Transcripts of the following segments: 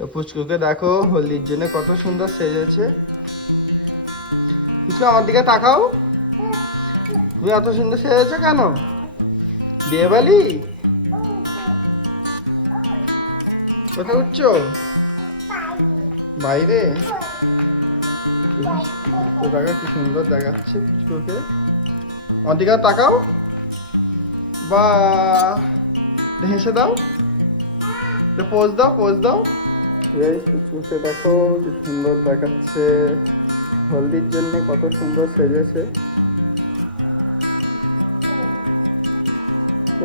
তো পুচকুকে দেখো হলদির জন্য কত সুন্দর সেজেছে। পুচকু আমার দিকে তাকাও, তুমি এত সুন্দর সেজেছো কেন? বিয়ে বাড়ি? কোথায় উঠছো? বাইরে? তো দেখো কি সুন্দর দেখাচ্ছে পুচকুকে। আমার দিকে তাকাও, বা হেসে দাও, পোজ দাও, পোজ দাও। পুচকুকে দেখো কি সুন্দর দেখাচ্ছে, হলদির জন্য কত সুন্দর সেজেছে।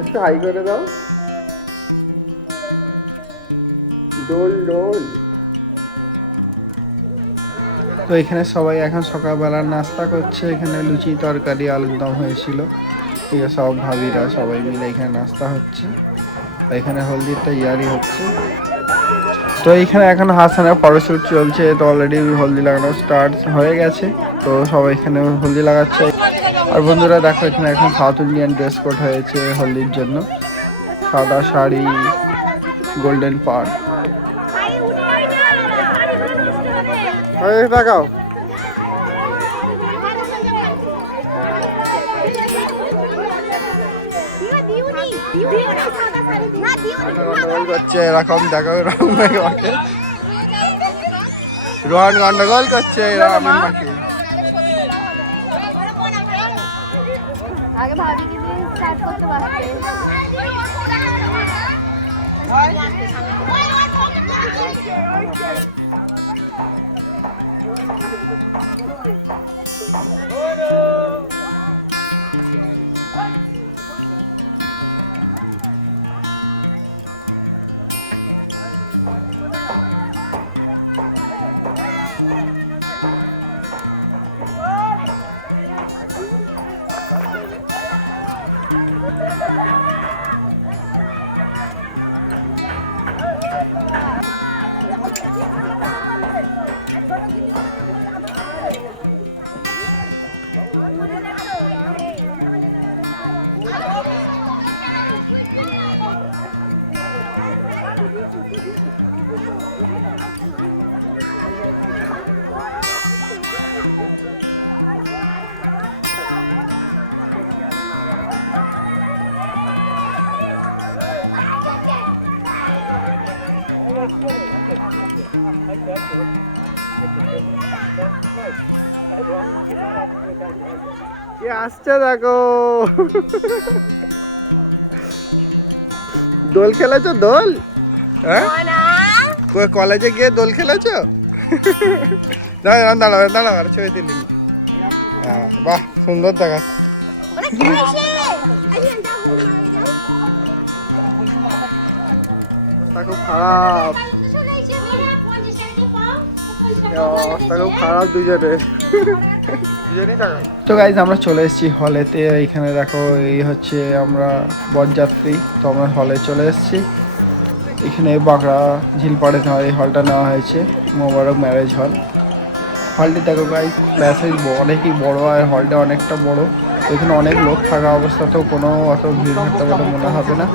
একটু হাই করে দাও, ডোল ডোল। তো এখানে সবাই এখন সকালবেলা নাস্তা করছে। এখানে লুচি তরকারি আলুর দম হয়েছিল, ঠিক আছে, সব ভাবিরা সবাই মিলে এখানে নাস্তা হচ্ছে। এখানে হলদির তৈয়ারি হচ্ছে। তো এইখানে এখন হাসানের ফটোশ্যুট চলছে। তো অলরেডি হলদি লাগানো স্টার্ট হয়ে গেছে। তো সবাই এখানে হলদি লাগাচ্ছে। আর বন্ধুরা দেখো এখানে এখন সাউথ ইন্ডিয়ান ড্রেস কোড হয়েছে হলদির জন্য, সাদা শাড়ি, গোল্ডেন পাড়। তাকাও, করছে এরকম, দেখো রোহন গন্ডগোল করছে এরকম মাকে। আগে ভাবি কি দিয়ে স্টার্ট করতে পারতে। কে আসছে দেখো। দোল খেলেছো? দোল, হ্যাঁ, কলেজে গিয়ে দোল খেলেছো? দাঁড়া দাঁড়া দাঁড়া, ছবি তুলি। হ্যাঁ, বাহ, সুন্দর দেখাচ্ছে। খুব খারাপ, অবস্থা খুব খারাপ দুজনের। তো গাইজ আমরা চলে এসেছি হলেতে। এখানে দেখো এই হচ্ছে আমরা বরযাত্রী। তো আমরা হলে চলে এসেছি। এখানে বাঁকড়া ঝিলপাড়ে এই হলটা নেওয়া হয়েছে, মোবারক ম্যারেজ হল। হলটি দেখো গাইজ প্যাসেজ অনেকই বড়, আর হলটা অনেকটা বড়। এখানে অনেক লোক থাকা অবস্থাতেও কোনো অত ভিড় ভাট্টা বলে মনে হবে না।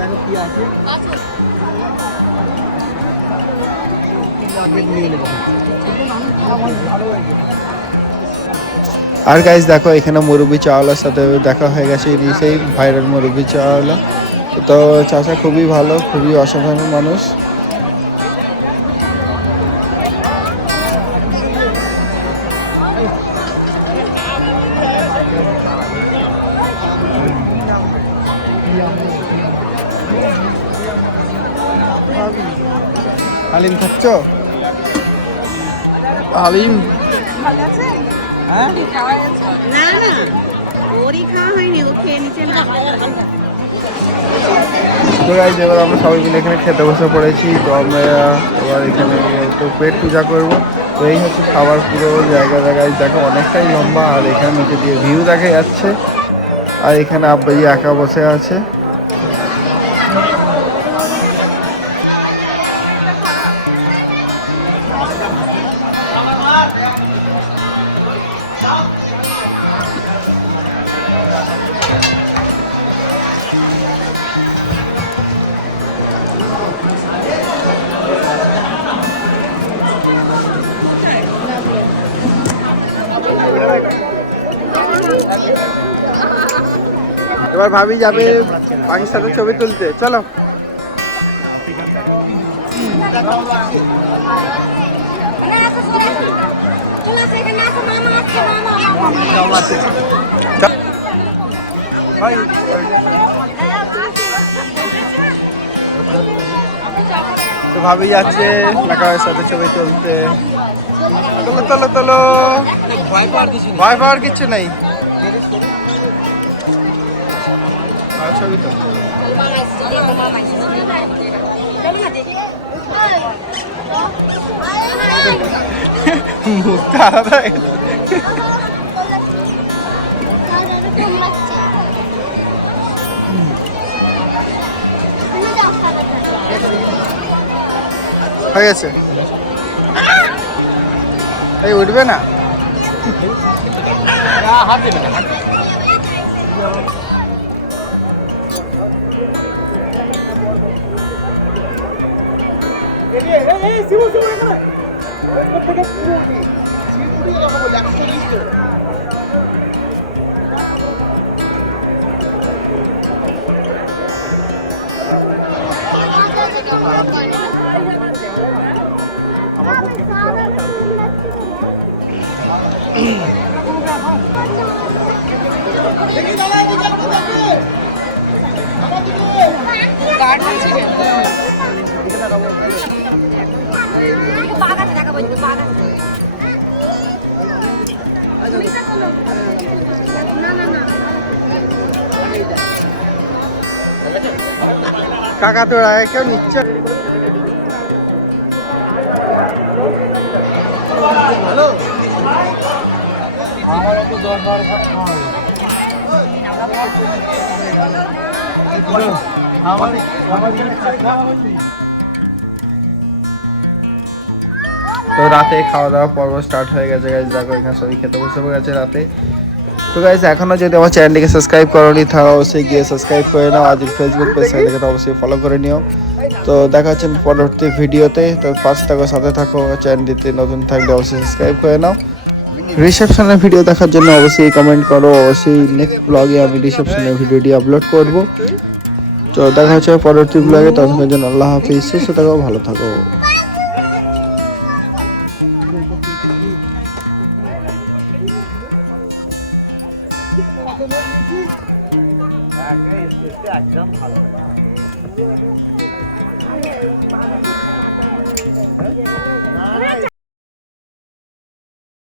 আর গাইজ দেখো এখানে মুরব্বি চাওয়ালার সাথে দেখা হয়ে গেছে, ইনি সেই ভাইরাল মুরব্বি চাওয়ালা। তো চাচা খুবই ভালো, খুবই অসাধারণ মানুষ। হালিম খাচ্ছ? হালিম না না, ওরই খাওয়া হয়নি, ও খেয়ে নিচে না। তো গাইজ এবার আমরা সবাই মিলে এখানে খেতে বসে পড়েছি। তো আমরা এবার এখানে তো পেট পূজা করবো। তো এই হচ্ছে খাবার পুরো জায়গাটা গাইজ দেখো অনেকটাই লম্বা, আর এখানে নিচে দিয়ে ভিউ দেখা যাচ্ছে। আর এখানে আব্বাই একা বসে আছে। এবার ভাবি যাবে পাখির সাথে ছবি তুলতে, চলো। তো ভাবি যাচ্ছে নাকাবের সাথে ছবি তুলতে। তোলো তোলো তোলো, ভয় পাওয়ার কিছু নেই। ছবি তো মুখটা আলাদা। হয়ে গেছে, এই উঠবে না। হাত দেবে না। কাকা তো কেউ নিচ্ছে। হ্যালো, আমার একটু 10-12 তো রাতে খাওয়া দাওয়া পর্ব স্টার্ট হয়ে গেছে গাইজ। দেখো এখানে সবাই খেতে বসে গেছে রাতে। তো গাইজ এখনো যদি আমার চ্যানেলটিকে সাবস্ক্রাইব করোনি তাহলে অবশ্যই গিয়ে সাবস্ক্রাইব করে নাও। আজ ফেসবুক পেজ থেকে তো অবশ্যই ফলো করে নিও। তো দেখা হচ্ছে পরবর্তী ভিডিওতে। তো পাশে থাকো, সাথে থাকো। চ্যানেলটিতে নতুন থাকলে অবশ্যই সাবস্ক্রাইব করে নাও। রিসেপশনের ভিডিও দেখার জন্য অবশ্যই কমেন্ট করো। অবশ্যই নেক্সট ব্লগে আমি রিসেপশনের ভিডিওটি আপলোড করব। তো দেখা হচ্ছে পরবর্তী ব্লগে। ততক্ষণের জন্য আল্লাহ হাফিজ। সুস্থ থাকো, ভালো থাকো। একদম ভালো।